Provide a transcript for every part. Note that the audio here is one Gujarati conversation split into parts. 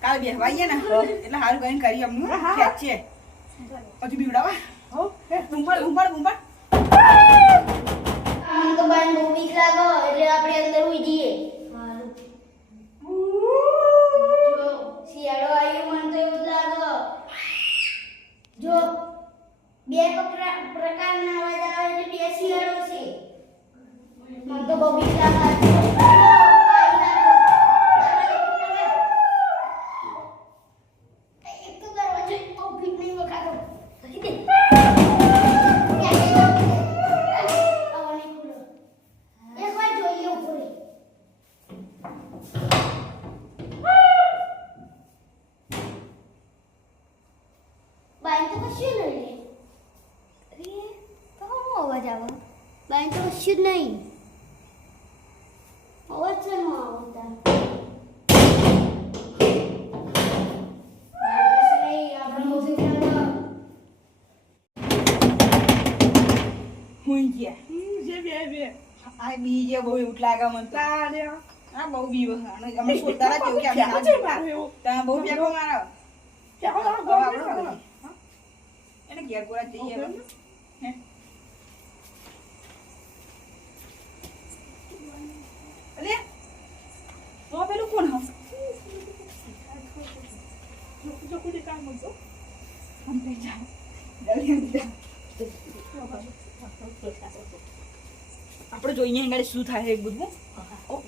કાલ બેહવાઈએ ને એટલે હારું કઈ કરી અમને ખેંચીએ હજુ બીવડાવા તો બાન બહુ બીક લાગો એટલે આપણે અંદર ઉઈ જઈએ જો શિયાળો આવ્યો મને તો એવું લાગો જો બે પ્રકારના અવાજ આવે એટલે બે શિયાળો છે મને તો બહુ બીક લાગે બીજે બહુ એવું લાગે મને હા બહુ બીવ અમે પોતાના જેવું કે ત્યાં બહુ ફેંકો મારો એને ઘેર ગોળા જઈએ અલે તો પેલું કોણ હમ આપણે જોઈએ અહીંયા શું થાય એક બધું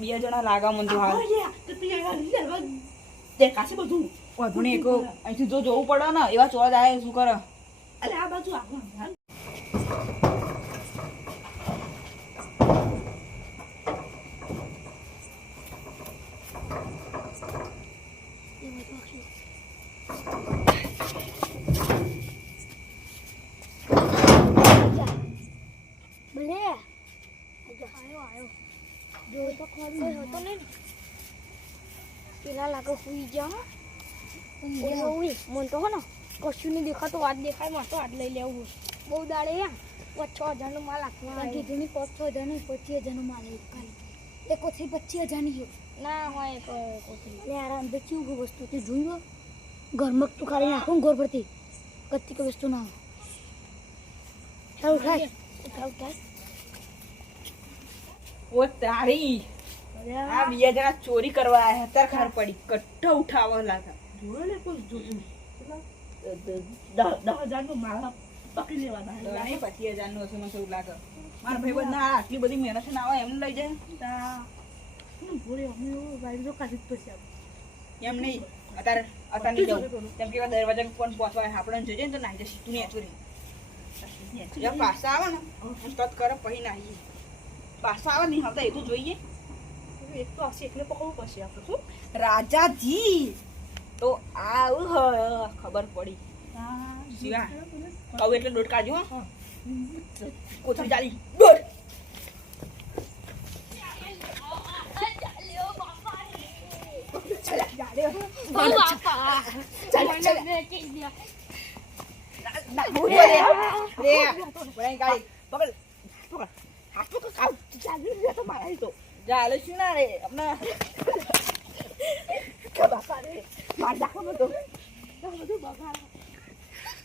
બે જણા લાગા મને તો હાલ દેખાશે બધું વધુ ને એક અહીંથી જો જોવું પડે ને એવા ચોર જાય શું કરે અરે આ બાજુ પેલા લાગે સુઈ જા મને તો હો ને કશું નહીં દેખાતું વાત દેખાય માં તો આજ લઈ લેવું બહુ દાડે યા 5,000 નો માલ આપવા કીધું 5,000 25,000 નો માલ એક કોથળી 25,000 ના હોય કોથળી લે આ અંદર કેવું વસ્તુ તે જોયું ઘરમાં તું ખાલી નાખો ગોર પરથી કત્તી કે વસ્તુ ના ચાલ ઉઠાય ઓ તારી આ બે જણા ચોરી કરવા આયા હતા ખબર પડી કટ્ટો ઉઠાવવા લાગા જોડે ને કોઈ જોયું 10,000 નું માલ પકડી લેવાના નહીં 25,000 નું હશે મને એવું લાગે મારા ભાઈ બધા આટલી બધી મહેનત ના આવે એમને લઈ જાય એમ નહીં અત્યારે નહીં જવું કેમ કે દરવાજા કોણ પહોંચવા આપણે જોઈએ ને તો નાઈ જશે તું ને ચોરી પાછા આવે ને તત કરે પછી નાહીએ પાછા આવે નહીં આવતા એ તો જોઈએ એક તો હશે એટલે પકડવું પડશે આપણે શું રાજાજી તો આવું ખબર પડી શિવા કહું એટલે દોડ કાઢજો કોથળી ચાલી દોડ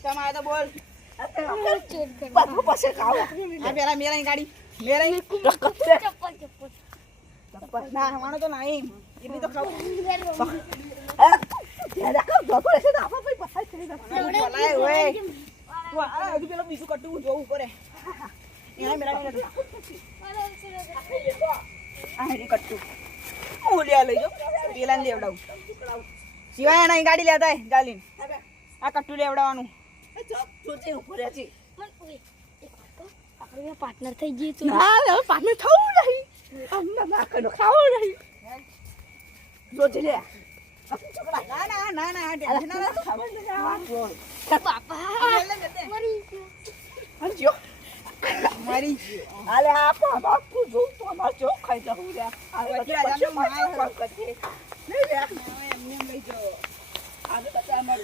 તમારે તો બોલ પછી ખાવ પેલા મેરા ગાડી મેરા ના હવાનો તો નહીં એટલી તો ખાવું પેલો બીજું કટું જોવું પડે કટું ઓલિયા લઈ જાઓ પેલા ને લેવડાવું સિવાય એના ગાડી લેતા ચાલીને આ કટ્ટુ લેવડાવવાનું પાર્ટનર થઈ ગઈ તું પાર્ટનર થવું નહીં અમને નાખવાનું ખાવું નહીં જોજે લે ના ના ના ના ટેન્શન ના બાપા હંજો મારી આલે આપો બાપુ જો તો અમાર જો ખાઈ જવું રે આ પછી આજાનો માલ કરતે નહીં રે એમને લઈ જાઓ આજે તો અમાર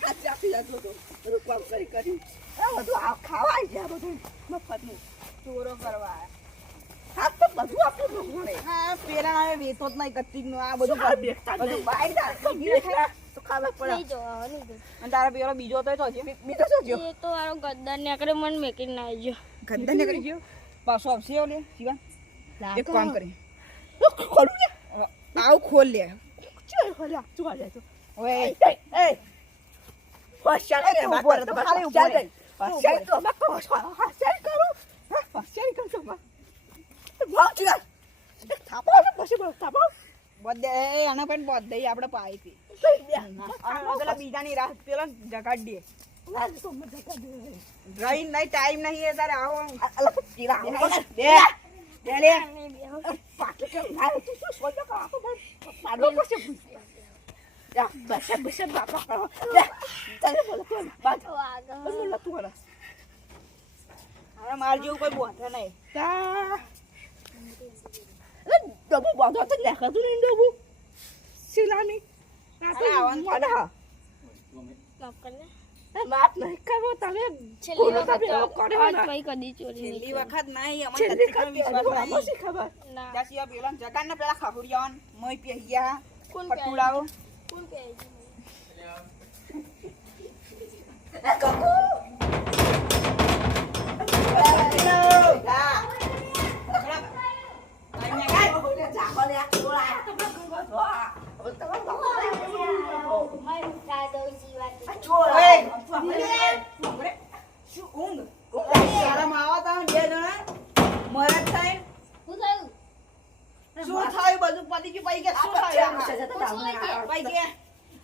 હાથ રાખી જતો તો રૂપા કરી આ બધું ખાવા ગયા બધું મફતનું ચોરો કરવા આ તો બધું આપણે ભોગવણે. હા પેલા હવે વેતો જ નહીં કત્તી નું આ બધું આ બેસતા બધું નહીં. બહાર તો ખાવા પડે. નહીં જો નહીં જો અને તારા પેલો બીજો તો છે બીજો શું થયો? એ તો આરો ગદ્દાર ને આકરે મન મેકીને ના આવજો ગંદા ને કરી ગયો પાછો આવશે ઓલે શિવા એક કામ કરી ખોલું ને. આવ ખોલ લે ચાલ ખોલ્યા. શું હાલે તો? ઓય એ હોશિયાર એ રે, તું વાત ઉભો રહે, કરે તો તું ખાલી હોશિયાર ઉભો રહે. રે. હોશિયાર તો અમે કહો છો. હોશિયાર કરું. હા, હોશિયાર કરું છું અમે. ભાવ છે. થાપો ને પછી બોલ થાપો. બધે આને પણ બધે આપણે પાઈ પી અને પેલા બીજાની રાહ પેલા જગાડ દે લાજ તો મને જગા દે. રહી નહીં ટાઈમ નહીં એ તારે આવો અલા પીરા બે બે લે પાટે કે ના તું શું સોજો કા આપો પાડો પછી પૂછે. યા બસ બાપા કરો. ચાલે બોલ તો બાત. બોલ તું બોલ. હવે માર જેવું કોઈ બોધે નહીં તા ડબુ બાંધો તો લેખાતું નહીં ડબુ સિલાની આ તો આવવાનું. મોડા માફ કર ને માપ નહીં કરવો તમે છેલ્લી બોલો વખત તમે એવું કરો આજ ને. ભાઈ કદી ચોરી નહીં છેલ્લી કરી. વખત નહીં અમને છેલ્લી કત્તી વખત વિશ્વાસ આમાં નહીં શી ખબર. ના ત્યાં સિવાય પેલા જગાડ ને પેલા ખાખુડિયાન મોય પેહિયા કોણ પટુડાઓ કોણ કહે છે શું ઊંઘ તારામાં આવા તા બે જણા મરદ થાય શું થાય બધું પતી ગયું પૈ ગયા શું થાય પૈ ગયા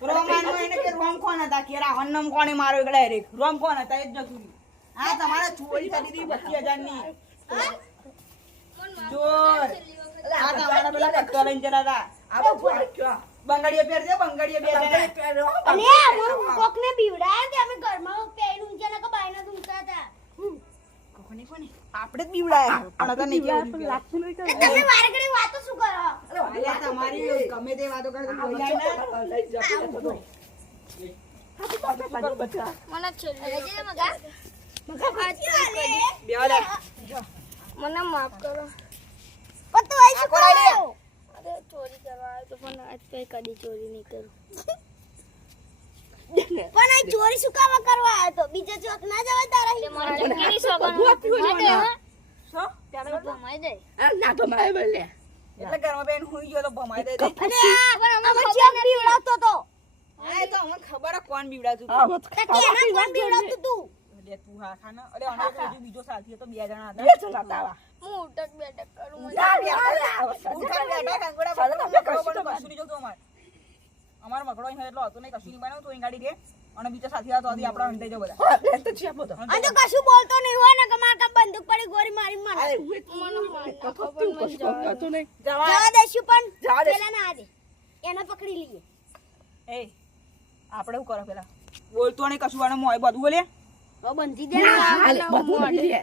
રોમાનો એને કે રોમ કોણ હતા કે રાવણમ કોણે મારો એક ડાયરેક્ટ રોમ કોણ હતા એ જ જતું રહ્યું. હા તમારે ચોરી કરી દીધી 25,000 ની જોર આ તમારા પેલા કટ્ટો લઈને જતા હતા બંગડીઓ પહેરજે બંગડીઓ બે જણા કોકને બીવડાયા તે અમે ઘરમાં પેન ઊંચા નકા બાયના ઊંચા હતા કોની કોની આપણે જ બીવડાયા પણ તો નહીં કેવું તમે વારે ઘડી વાતો શું કરો અલ્યા તમારી ગમે તે વાતો કરે તો બોલાય ને મને છેલ્લી મગા બેવાલે મને માફ કરો પણ તો આઈ શું અરે ચોરી કરવા આવ્યો તો પણ આજ કઈ કદી ચોરી નહીં કરું પણ આ ચોરી શું કામ કરવા આવ્યો તો બીજે ચોક ના જવાય તારા તે મારા જગ્યાની સોગન શું ત્યારે ભમાઈ દે ના તો મારે બોલે એટલે ઘરમાં બેન હુઈ ગયો તો ભમાઈ દે દે અરે અમે ચોક બીવડાવતો તો હા એ તો અમને ખબર હે કોણ બીવડાતું હા મત કે એના કોણ બીવડાવતું તું લે તું હા ખાના અરે અમને તો હજુ બીજો સાથી હતો બે જણા હતા બે ચલા તાવા હું ઉટક બેઠક કરું ઉઠા બેઠા કંકોડા બનવા કશું નહીં જોતું અમાર મકડો અહીં એટલો હતો નહીં કશું નહીં બનાવ તો અહીં ગાડી દે અને બીજો સાથી હતો આથી આપણા હંતાઈ જાવ બધા હા એ તો છે બધો આ તો કશું બોલતો નહીં હોય ને કે માર કા બંદૂક પડી ગોરી મારી મને અરે હું તું કશું તો નહીં જવા દેશું પણ જવા દે. પેલા ના આદે એને પકડી લઈએ એ આપણે શું કરો પેલા બોલતો નહીં કશું અને મોય બધું બોલે તો બંધી દે હાલે બધું લઈ લે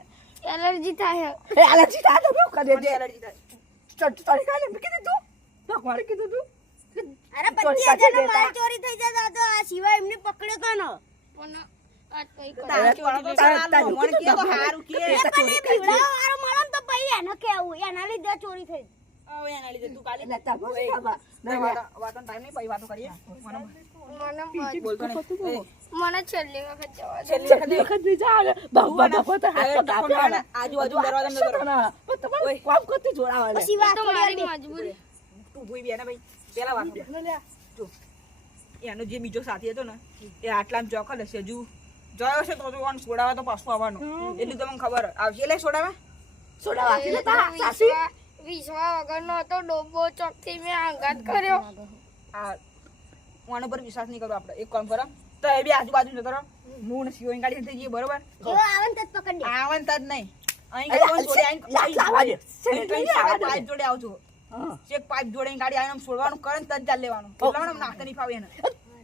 એલર્જી થાય એ આલાજી તા તો કરે મને દે એલર્જી થાય ચટ તારી કાલે મેં કીધું તું ભગવાને કીધું તું અરે ચોરી 25,000 નો કાઢી માલ ચોરી થઈ જતા તો આ સિવાય એમને પકડ્યો તો નો પણ આજ કઈ કરું તારી વાળો તો સારું મને કે તો હારું કે પણ એ બીવડાવા વાળો મળે ને તો પછી એને કેવું એના લીધે ચોરી થઈ હવે એના લીધે તું કાલે એટલે તા બસ ખાવા વાતો ટાઈમ નહીં પછી વાતો કરીએ મને બોલતો નહીં મને છેલ્લી વખત જવા દે છેલ્લી વખત બી જા બાબા બાબા તો હાથ તો કાપે આજુબાજુ દરવાજા ન કરો પણ તમારે કામ કરતી જોડાવાને પછી એ વાત તો મારી મજબૂરી તું ભૂઈ બે ને ભાઈ પેલા વાત જો એનો જે બીજો સાથી હતો ને એ આટલામાં ચોકલ હશે હજુ જોયો છે તો ઓન છોડાવા તો પાછું આવવાનો એટલી તો મને ખબર આવશે એટલે છોડાવા છોડાવા છે તા સાસી વિશ્વા વગરનો હતો ડોબો ચોકથી મેં આઘાત કર્યો આ ઓન પર વિશ્વાસ નહીં કરો આપણે એક કામ કરો તો એ બી આજુબાજુ જતો રહો હું ને સિયોની ગાડી થઈ જઈએ બરોબર એવો આવે ને તો જ પકડી લે આવન તદ નહીં અહીં કોણ છોડે અહીં પાઇપ જોડે આવજો હા એક પાઇપ જોડે ગાડી આવીને છોડવાનું કરે ને તદ ચાલ લેવાનું એટલા નાખતા નહીં ફાવે એને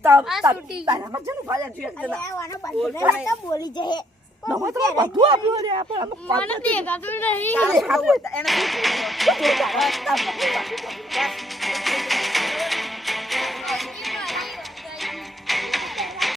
તા આ તા છૂટી તારા મજન ભાલે છે અરે આવાનો બોલતો બંધ નહીં. તો બોલી જહે નમો તો બધું આપ્યું રે આપણે મને દેખાતું નહીં તારે ખાવું હોય તો એને શું તો